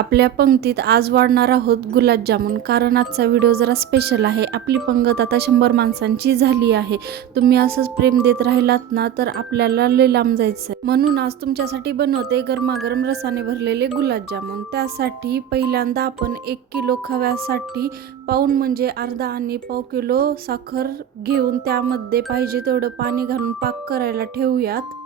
आपल्या पंक्तीत आज वाढणार आहोत गुलाबजामुन, कारण आजचा व्हिडिओ जरा स्पेशल आहे। आपली पंगत आता 100 माणसांची झाली आहे। तुम्ही असंच प्रेम देत राहिलात ना तर आपल्याला लय लांब जायचं आहे। म्हणून आज तुमच्यासाठी बनवते गरमागरम रसाने भरलेले गुलाबजामुन। त्यासाठी पहिल्यांदा आपण 1 किलो खव्यासाठी पाऊण म्हणजे अर्धा आणि पाव किलो साखर घेऊन त्यामध्ये पाहिजे तेवढं पाणी घालून पाक करायला ठेवूयात।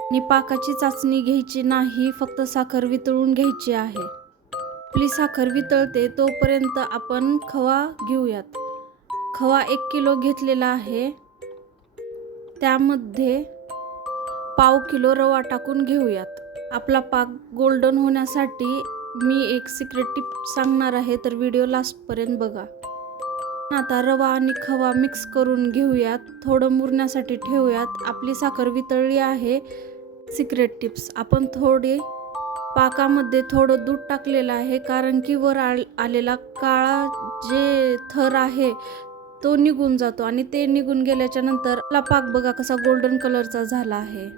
आणि पाकाची चाचणी घ्यायची नाही, फक्त साखर वितळून घ्यायची आहे। आपली साखर वितळते तोपर्यंत आपण खवा घेऊयात। खवा 1 किलो घेतलेला आहे। त्यामध्ये पाव किलो रवा टाकून घेऊयात। आपला पाक गोल्डन होण्यासाठी मी एक सिक्रेट टिप सांगणार आहे, तर व्हिडिओ लास्टपर्यंत बघा। आता रवा आणि खवा मिक्स करून घेऊयात, थोडं मुरण्यासाठी ठेवूयात। आपली साखर वितळली आहे। सिक्रेट टिप्स, आपण पाकामध्ये थोडं दूध टाकलेलं आहे, कारण की वर आलेला काळा जे थर आहे तो निघून जातो आणि ते निघून गेल्याच्या नंतर आपला पाक बघा कसा गोल्डन कलरचा झाला आहे।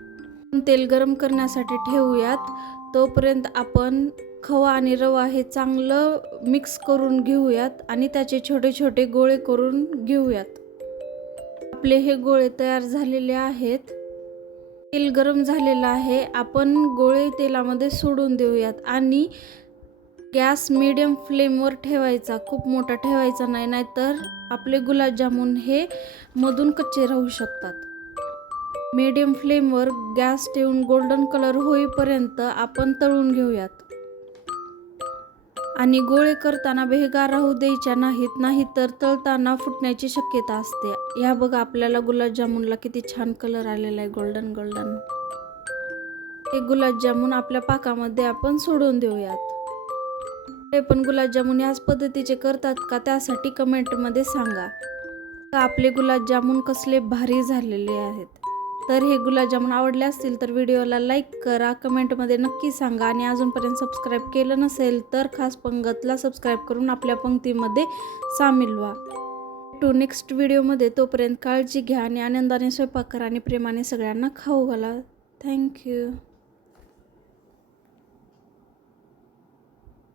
तेल गरम करण्यासाठी ठेवूयात। तोपर्यंत आपण खवा आणि रवा हे चांगलं मिक्स करून घेऊयात आणि त्याचे छोटे छोटे गोळे करून घेऊयात। आपले हे गोळे तयार झालेले आहेत। तेल गरम झालेलं आहे। आपण गोळे तेलामध्ये सोडून देऊयात आणि गॅस मीडियम फ्लेमवर ठेवायचा, खूप मोठा ठेवायचा नाही, नाहीतर आपले गुलाबजामुन हे मधून कच्चे राहू शकतात। मीडियम फ्लेमवर गॅस ठेवून गोल्डन कलर होईपर्यंत आपण तळून घेऊयात। आणि गोळे करताना भेगा राहू द्यायच्या नाहीत, नाहीतर तळताना फुटण्याची शक्यता असते। या बघा आपल्याला गुलाबजामुनला किती छान कलर आलेला आहे, गोल्डन गोल्डन। हे गुलाबजामुन आपल्या पाकामध्ये आपण सोडून देऊयात। हे पण गुलाबजामुन याच पद्धतीचे करतात का, त्यासाठी कमेंटमध्ये सांगा। आपले गुलाबजामुन कसले भारी झालेले आहेत। तर हे गुलाबजामुन आवडले असतील तर व्हिडिओला लाईक करा, कमेंटमध्ये नक्की सांगा आणि अजूनपर्यंत सबस्क्राईब केलं नसेल तर खास पंगतला सबस्क्राईब करून आपल्या पंक्तीमध्ये सामील व्हा। टू नेक्स्ट व्हिडिओमध्ये, तोपर्यंत काळजी घ्या आणि आनंदाने स्वयंपाक करा आणि प्रेमाने सगळ्यांना खाऊ घाला। थँक्यू।